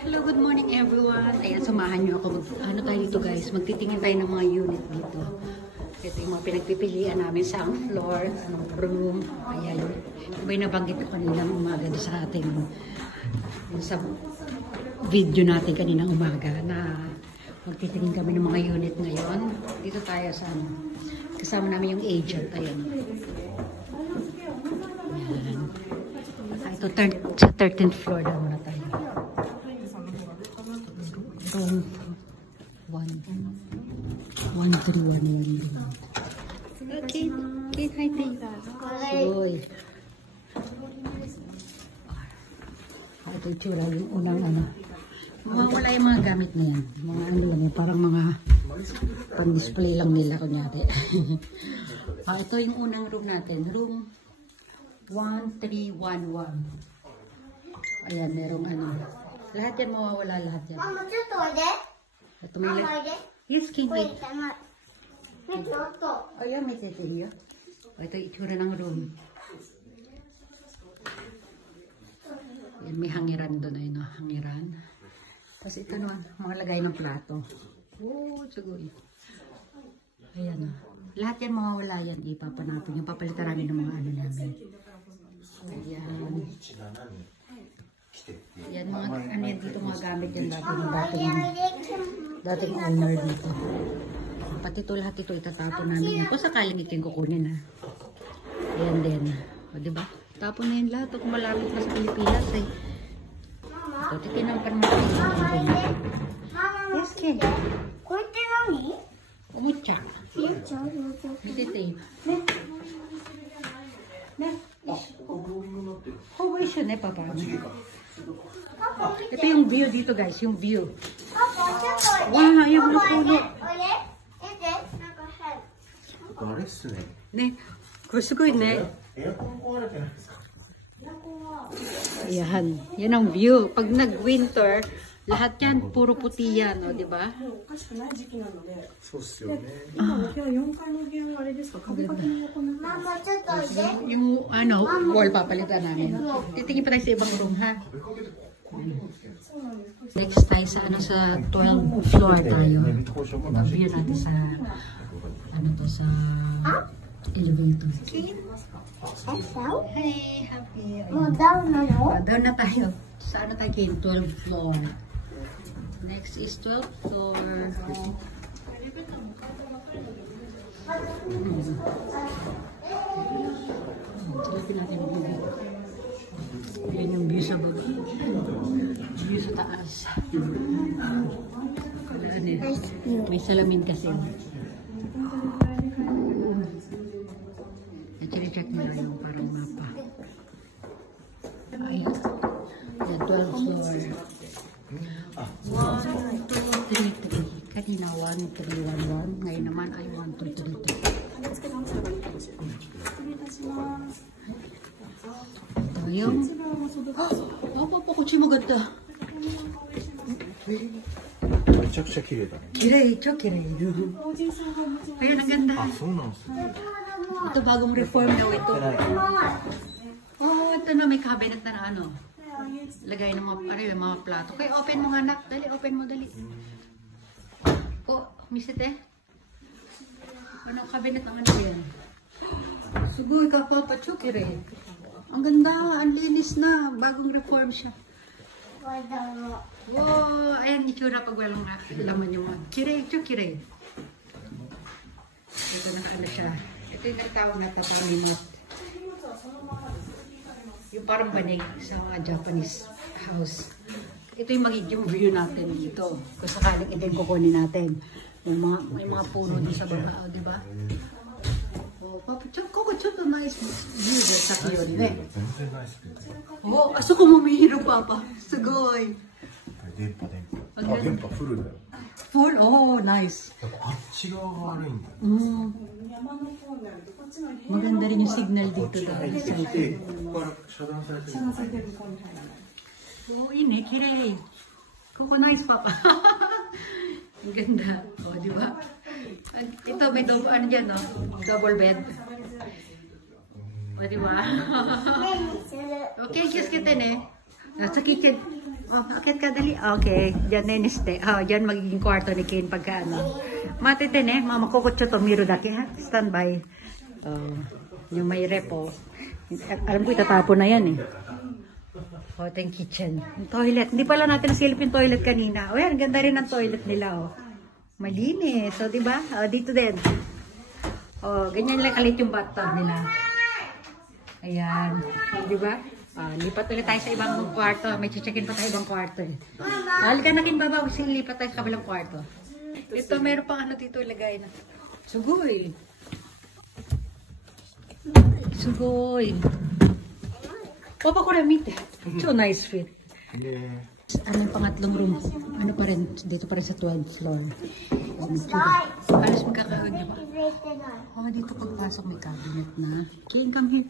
Hello, good morning everyone. Ayan, samahan nyo ako. Ano tayo dito guys? Magtitingin tayo ng mga unit dito. Ito yung mga pinagpipilian namin sa floor, anong room. Ayan. Iba yung nabanggit ko kaninang umaga sa ating sa video natin kaninang umaga na magtitingin kami ng mga unit ngayon. Dito tayo sa kasama namin yung agent. Ayan. Ayan. Ito, sa 13th floor na muna tayo. Room 131 yan. Okay, okay, hi, Soy. Ito yung tsura, yung unang ano. Wala yung mga gamit na yan. Mga ano yan, parang mga pang-display lang nila kunyari. Ito yung unang room natin. Room 1311. Ayan, merong ano. Lahat yan mawawala, lahat yan. Mama, ito ulit? Ito may ulit? Yes, King. Wait, tama. May toto. Ayan, may titiyo. Ito yung itsura ng room. Yan, may hangiran doon. Ayun, no? Hangiran. Tapos ito naman, mga lagay ng plato. Oh, sugoy. Ayan, no? Lahat yan mawawala yan. Ipapanapin yung papalitan namin ng mga ano namin. Ayan. Yan mga ano yan dito mga gamit yan dating owner dito. Pati ito lahat ito itatapon namin. Kung sakaling ito yung kukunin ha. Ayan din. O diba? Tapon na yan lahat. Kung malapit na sa Pilipinas eh. Ito titinampan mo ito. Yes, Ken. Kunti lang eh. Umutsak. Mititay. Ne? Oh, wait siya ne, papa. Ito yung view dito guys, yung view. Wow, yung puno. Ne, kusugoy ne. Ayan, yan ang view. Pag nag-winter, lahat yan, puro puti yan, o, diba? Yung, ano, wall papalitan namin. Titingin pa tayo sa ibang room, ha? Next tayo sa, ano, sa 12th floor tayo. Ang view natin sa, ano to, sa elevator. Hey, happy. Down na no? Down na tayo. Sa ano tayo kayo? 12th floor. Next is 12th floor. Silapin natin yung view. Yan yung view sa baba. View sa taas. May salamin kasi. Check nila yung parang mapa. Ay, yan, 12th floor. 1, 2, 3, 3. Kanina 1, 3, 1, 1. Ngayon naman ay 1, 2, 3, 3. Ito yung... Oh, papakutsi mo ganda. Kirei, cho kirei. Ayan, ang ganda. Ito bagong reform daw ito. Oh, ito na may cabinet na ano. Lagay ng mga plato. Kaya open mo nga anak. Dali, open mo dali. Oh, misite. Anong cabinet ang ano yan? Sugoy ka papachukire. Ang ganda, ang linis na. Bagong reform siya. Wow, ayan itsura pag walang laman yung mga. Kirei, chukire. Ito na ano siya. Ito yung natawag na tapalimot. Yung parang banig sa mga Japanese house. Ito yung magiging view natin dito. Kung sakaling ito yung kukunin natin. May mga puno din sa baba, di ba? Oh, papa, koko, choto nice view dyan sa kiyon, eh. Oh, aso ko mamihiro, papa. Sugoy. Full? Oh, nice. Maganda rin yung signal dito dahil sa ito. Oh, ini, kirei. Kuko nice, papa. Ang ganda. O, di ba? Ito, may double, ano dyan, no? Double bed. O, di ba? Okay, kiss kita, ne? Sa kitchen. Oh, akit ka dali. Okay, dyan na yung stay. Oh, dyan magiging kwarto ni Kane pagka ano. Matitin eh, mama kukutso to miro daki ha. Standby. Oh, yung may repo. Alam ko itatapon na yan eh. Oh, ito yung kitchen. Yung toilet. Hindi pala natin nasilip yung toilet kanina. Oh, yan, ganda rin ang toilet nila oh. Malinis. So, di ba? Oh, dito din. Oh, ganyan lang kalit yung bathtub nila. Ayan. Di ba? Lipat ulit tayo sa ibang kwarto. May chichekin pa tayo ibang kwarto eh. Halika na kin baba. Lipat tayo sa kabilang kwarto. Ito, meron pang ano dito ilagay na. Sugoy. Sugoy. Papa ko na meet eh. So nice fit. Yeah. Ano yung pangatlong room? Ano pa rin? Dito pa rin sa 12th floor. Alas magkakawag niya ba? Oh, dito pagpasok may cabinet na. Kane, come here.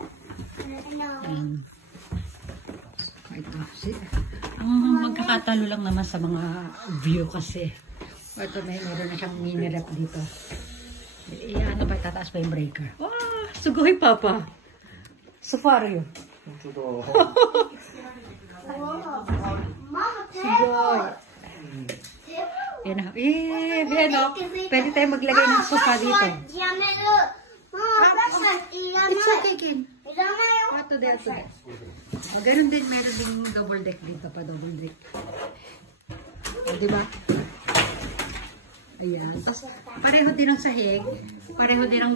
Ayan. Ito. Magkakatalo lang naman sa mga view kasi. Ito meron na siyang mini rep dito. Ano ba? Tataas pa yung breaker. Wow! Sugoy, Papa. Safari. Sugoy. Yan na. Yan o. Pwede tayo maglagay ng sofa dito. It's okay, Kim. Ato de, ato de. O, ganun din, meron din double deck dito pa, double deck. O, diba? Ayan. Tapos, pareho din ang sahig. Pareho din ang,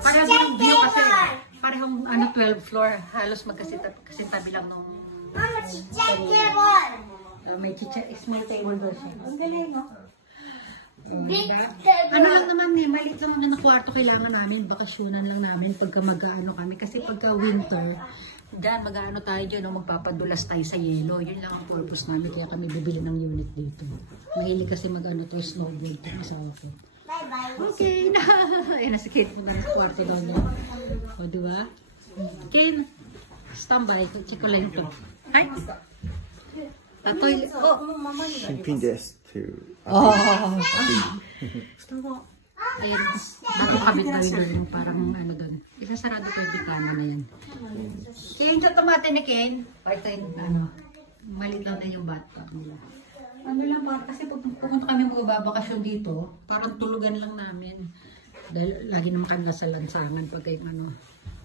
pareho din ang view kasi, parehong, 12 floor. Halos magkasintabi lang nung, may small table doon siya. Ang galing, no? Ano lang naman eh, maliit lang na kwarto kailangan namin, bakasyonan lang namin pagka mag-ano kami. Kasi pagka winter, dyan mag-ano tayo dyan, no? Magpapadulas tayo sa yelo. Yun lang ang purpose namin, kaya kami bibili ng unit dito. Mahilig kasi mag-ano to, snowboard to, asawa ko. Okay na! Ayan, nasa Kate mo na sa kwarto doon. O, diba? Kane, standby, check ko lang ito. Hi! Toilet. Oh, mama niya. 新品ですっていう。 Oh. Ayun, bago kabit na rin yung parang ano doon. Isasarado ko yung bikana na yan. Kaya yung tomate ni Ken, ito yung malit lang na yung bathtub nila. Ano lang parang, kasi pupunta kami magbabakasyon dito, parang tulugan lang namin. Dahil lagi naman kami nasa lansangan pag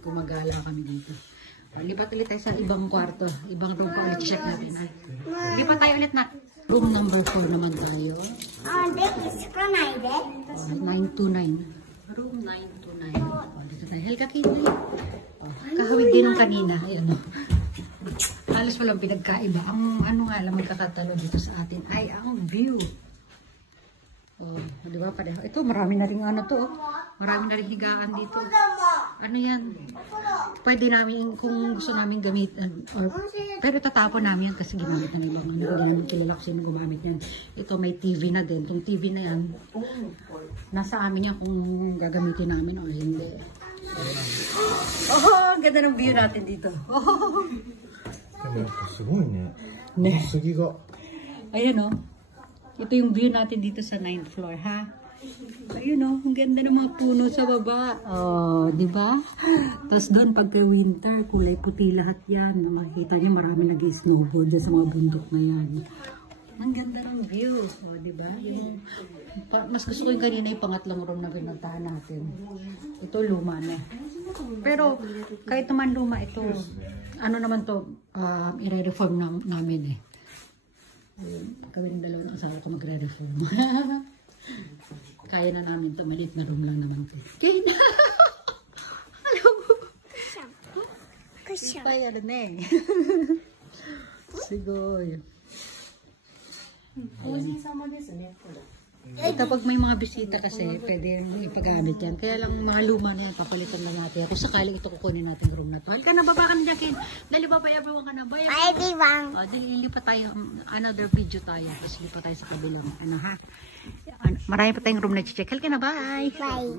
gumagala kami dito. Lipat ulit tayo sa ibang kwarto, ibang room pa ulit check natin. Lipat tayo ulit na. Room number 4 naman tayo. 929. Room 929. Dito tayo. Helga Kini. Kahawig din ng kanina. Ayan o. Halos walang pinagkaiba. Ang nga lang magkakatalo dito sa atin ay ang view. Oh, di ba pareho? Ito, marami na rin marami na rin higaan dito. Ano yan? Pwede namin, kung gusto namin gamitin, pero tatapon namin yan kasi ginamit na ibang hindi namin kilala kasi gumamit yan. Ito, may TV na din. Itong TV na yan, nasa amin yan kung gagamitin namin o hindi. Oh, ganda ng view natin dito. Oh. Ayan o. Ito yung view natin dito sa 9th floor, ha? Ayun o, ang ganda ng mga puno sa baba. Oh, di ba? Tapos doon, pagka winter, kulay puti lahat yan. Makikita niyo marami nag-snowboard dyan sa mga bundok na yan. Ang ganda ng view. Oh, di ba? Mas gusto ko yung kanina yung pangatlong room na pinuntahan natin. Ito, luma na. Pero, kahit naman luma, ito, ano naman to, i-reform namin eh. Kami ng dalawa ng asawa ko magre-reform. Kaya na namin ito. Maliit na room lang naman ito. Kaya na! Alam mo? Kasi pa yan na eh. Sigoy. Kapag may mga bisita kasi, pwede ipagamit yan. Kaya lang mga luma na yan, papalitan lang natin. Kung sakaling ito kukunin natin room na ito. Halika na, baba ka na dyan, Ken. Dali ba everyone ka na? Bye, everyone. Dali, lipat tayo. Another video tayo. Tapos lipat tayo sa kabilang. Ano ha? Marami pa tayong room na check. Halika na, bye. Bye.